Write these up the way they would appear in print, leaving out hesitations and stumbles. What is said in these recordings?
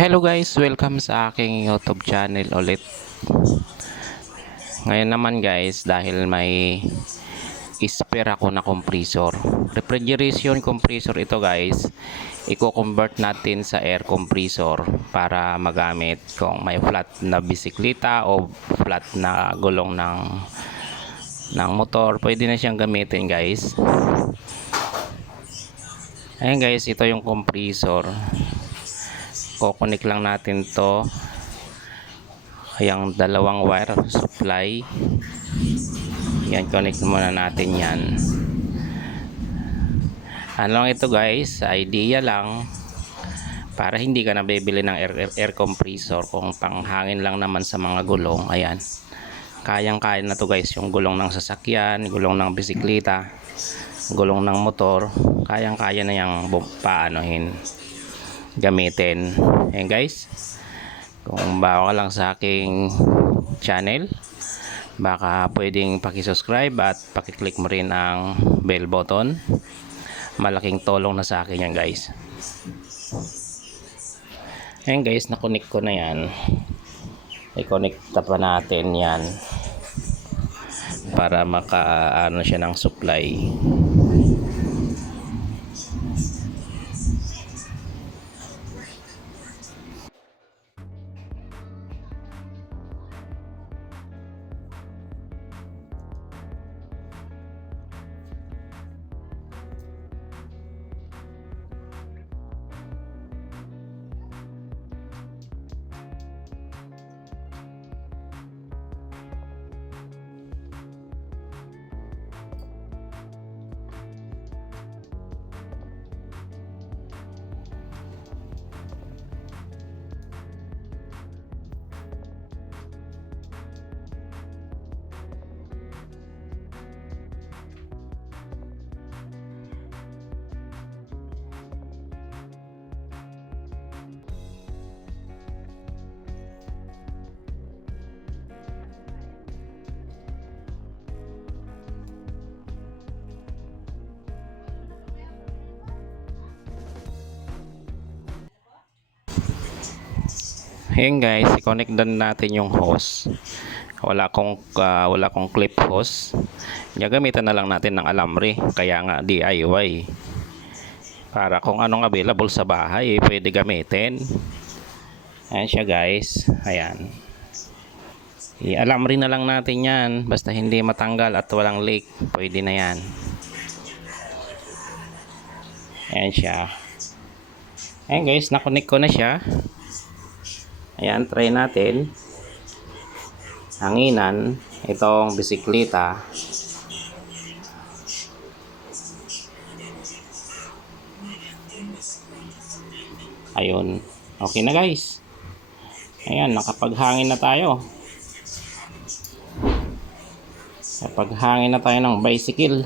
Hello guys, welcome sa aking YouTube channel ulit. Ngayon naman guys, dahil may spare ako na compressor. Refrigeration compressor ito guys. I-convert natin sa air compressor para magamit kung may flat na bisikleta o flat na gulong ng motor. Pwede na siyang gamitin guys. Ayan guys, ito yung compressor. Kukunik lang natin to, yung dalawang wire supply. Yan, connect muna natin yan. Ano lang ito guys, idea lang para hindi ka na bibili ng air compressor kung panghangin lang naman sa mga gulong. Ayan, kayang-kaya na to guys, yung gulong ng sasakyan, gulong ng bisikleta, gulong ng motor, kayang-kaya na yung paanohin, gamitin. Ayan guys, kung bago ka lang sa aking channel, baka pwedeng pakisubscribe at pakiclick mo rin ang bell button. Malaking tulong na sa akin yan guys. Ayan guys, nakunik ko na yan. I-connecta pa natin yan para makaano siya ng supply. Ayan guys, i-connect din natin yung hose. Wala akong clip hose. Gagamitan na lang natin ng alambre, kaya nga DIY. Para kung anong available sa bahay, pwede gamitin. Ayan siya guys. Ayan. I-alambre na lang natin yan. Basta hindi matanggal at walang leak, pwede na yan. Ayan siya. Ayan guys, nakonek ko na siya. Ayan, try natin hanginan itong bisikleta. Ayun, okay na guys. Ayan, nakapaghangin na tayo. Nakapaghangin na tayo ng bicycle.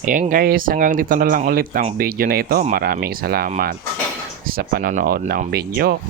Ayan guys, hanggang dito na lang ulit ang video na ito. Maraming salamat sa panonood ng video.